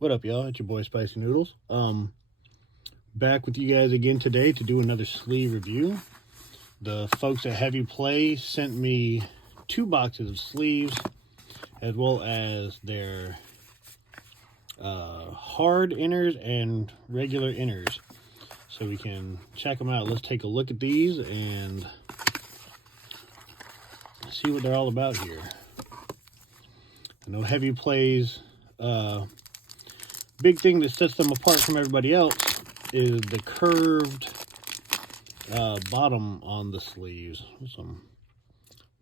What up, y'all? It's your boy Spicy Noodles. Back with you guys again today to do another sleeve review. The folks at Heavy Play sent me 2 boxes of sleeves, as well as their hard inners and regular inners, so we can check them out. Let's take a look at these and see what they're all about here. I know Heavy Play's big thing that sets them apart from everybody else is the curved bottom on the sleeves. There's some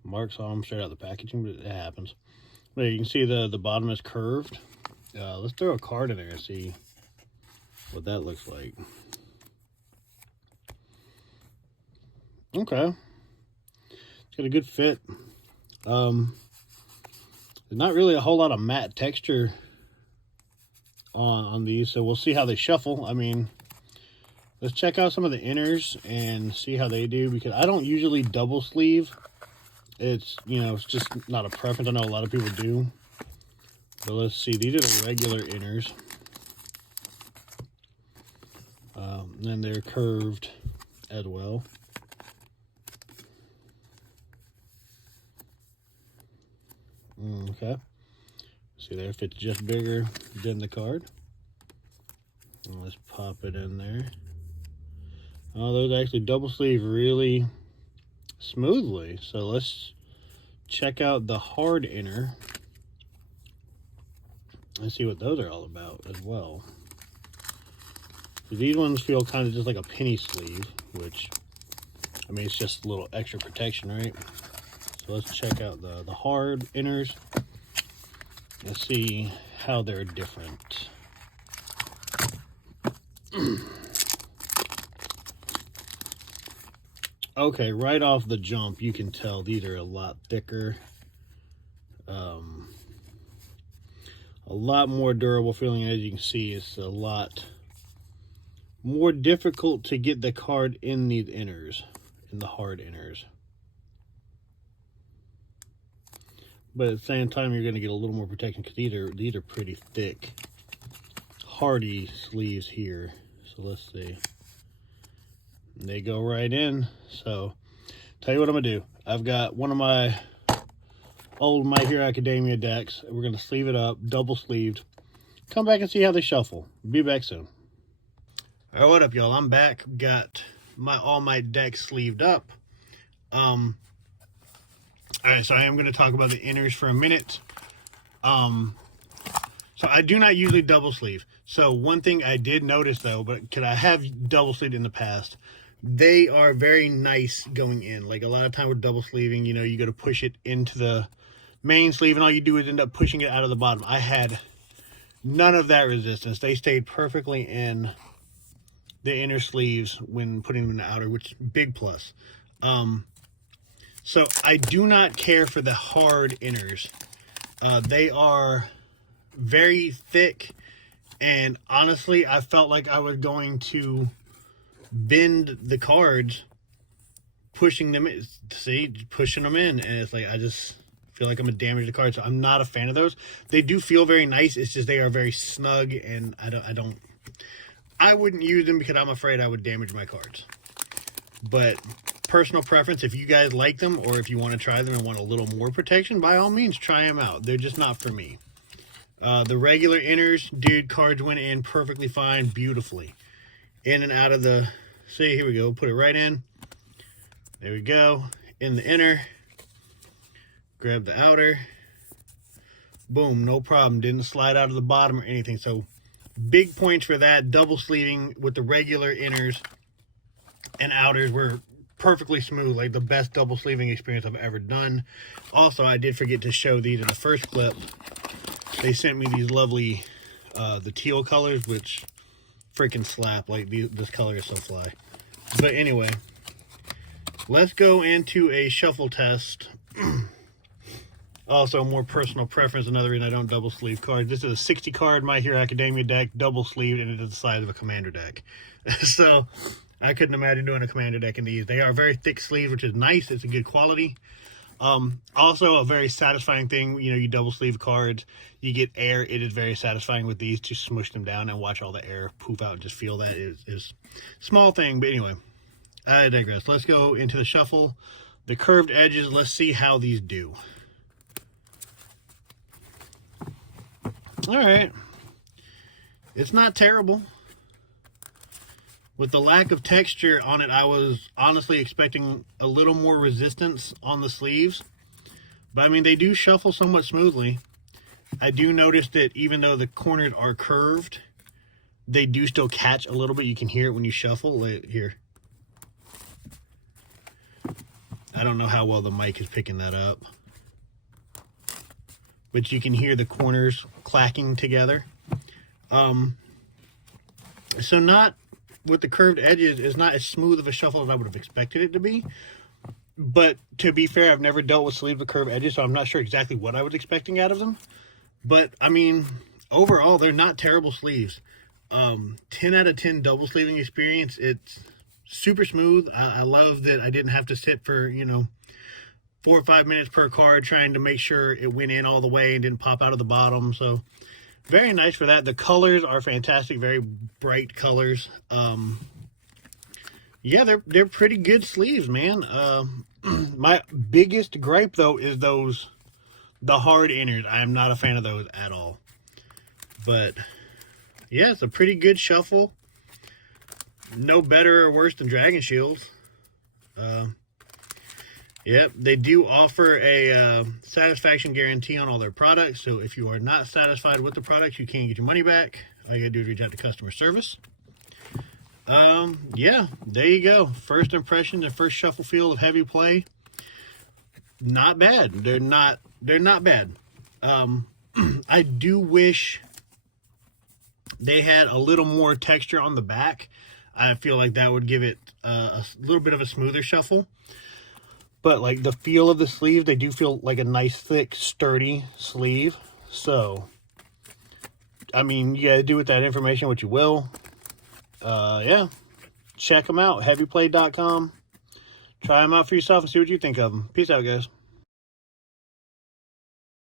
marks on them straight out the packaging, but it happens. But you can see the bottom is curved. Let's throw a card in there and see what that looks like. Okay, it's got a good fit. There's not really a whole lot of matte texture on these, so we'll see how they shuffle. I mean, let's check out some of the inners and see how they do, because I don't usually double sleeve. It's, you know, it's just not a preference. I know a lot of people do. But let's see. These are the regular inners. And they're curved as well. Okay. See there, if it's just bigger than the card. And let's pop it in there. Oh, those actually double sleeve really smoothly. So let's check out the hard inner and see what those are all about as well. These ones feel kind of just like a penny sleeve, which, I mean, it's just a little extra protection, right? So let's check out the hard inners and see how they're different. Okay, right off the jump, you can tell these are a lot thicker. A lot more durable feeling. As you can see, it's a lot more difficult to get the card in these inners, in the hard inners. But at the same time, you're going to get a little more protection because these are pretty thick, hardy sleeves here. So let's see. They go right in. So tell you what I'm gonna do. I've got one of my old My Hero Academia decks. We're gonna sleeve it up, double sleeved. Come back and see how they shuffle. Be back soon. All right, what up, y'all? I'm back. Got all my decks sleeved up. All right, so I am gonna talk about the inners for a minute. So I do not usually double sleeve. So one thing I did notice though, but I have double sleeved in the past, they are very nice going in. Like a lot of time with double sleeving, you know, you got to push it into the main sleeve and all you do is end up pushing it out of the bottom. I had none of that resistance. They stayed perfectly in the inner sleeves when putting them in the outer, which big plus. So I do not care for the hard inners. They are very thick, and honestly, I felt like I was going to bend the cards pushing them in. See, pushing them in, and it's like I just feel like I'm gonna damage the card. So I'm not a fan of those. They do feel very nice. It's just they are very snug, and I wouldn't use them because I'm afraid I would damage my cards. But personal preference, if you guys like them or if you want to try them and want a little more protection, by all means try them out. They're just not for me. The regular inners, dude, cards went in perfectly fine, beautifully. In and out of the, see, here we go, put it right in. There we go, in the inner. Grab the outer. Boom, no problem, didn't slide out of the bottom or anything. So big points for that. Double sleeving with the regular inners and outers were perfectly smooth, like the best double sleeving experience I've ever done. Also, I did forget to show these in the first clip. They sent me these lovely, the teal colors, which freaking slap. Like, this color is so fly. But anyway, let's go into a shuffle test. Also, more personal preference, another reason I don't double sleeve cards. This is a 60 card My Hero Academia deck, double sleeved, and it is the size of a commander deck. So I couldn't imagine doing a commander deck in these. They are very thick sleeves, which is nice. It's a good quality. Also a very satisfying thing, you know, you double sleeve cards, you get air. It is very satisfying with these to smush them down and watch all the air poof out and just feel that is small thing. But anyway, I digress. Let's go into the shuffle. The curved edges, let's see how these do. All right. It's not terrible. With the lack of texture on it, I was honestly expecting a little more resistance on the sleeves. But I mean, they do shuffle somewhat smoothly. I do notice that even though the corners are curved, they do still catch a little bit. You can hear it when you shuffle. Here. I don't know how well the mic is picking that up. But you can hear the corners clacking together. So not... with the curved edges, it's not as smooth of a shuffle as I would have expected it to be. But to be fair, I've never dealt with sleeves with curved edges, so I'm not sure exactly what I was expecting out of them. But, I mean, overall, they're not terrible sleeves. 10 out of 10 double sleeving experience. It's super smooth. I love that I didn't have to sit for, 4 or 5 minutes per card trying to make sure it went in all the way and didn't pop out of the bottom. So, very nice for that. The colors are fantastic, very bright colors. Yeah, they're pretty good sleeves, man. My biggest gripe though is the hard inners. I am not a fan of those at all. But yeah, it's a pretty good shuffle. No better or worse than Dragon Shields. Yep, they do offer a satisfaction guarantee on all their products. So if you are not satisfied with the products, you can get your money back. All you gotta do is reach out to customer service. Yeah, there you go. First impression, the first shuffle feel of Heavy Play. Not bad. They're not bad. I do wish they had a little more texture on the back. I feel like that would give it a little bit of a smoother shuffle. But like the feel of the sleeve, they do feel like a nice, thick, sturdy sleeve. So, I mean, you gotta do with that information what you will. Yeah, check them out, heavyplay.com. Try them out for yourself and see what you think of them. Peace out, guys.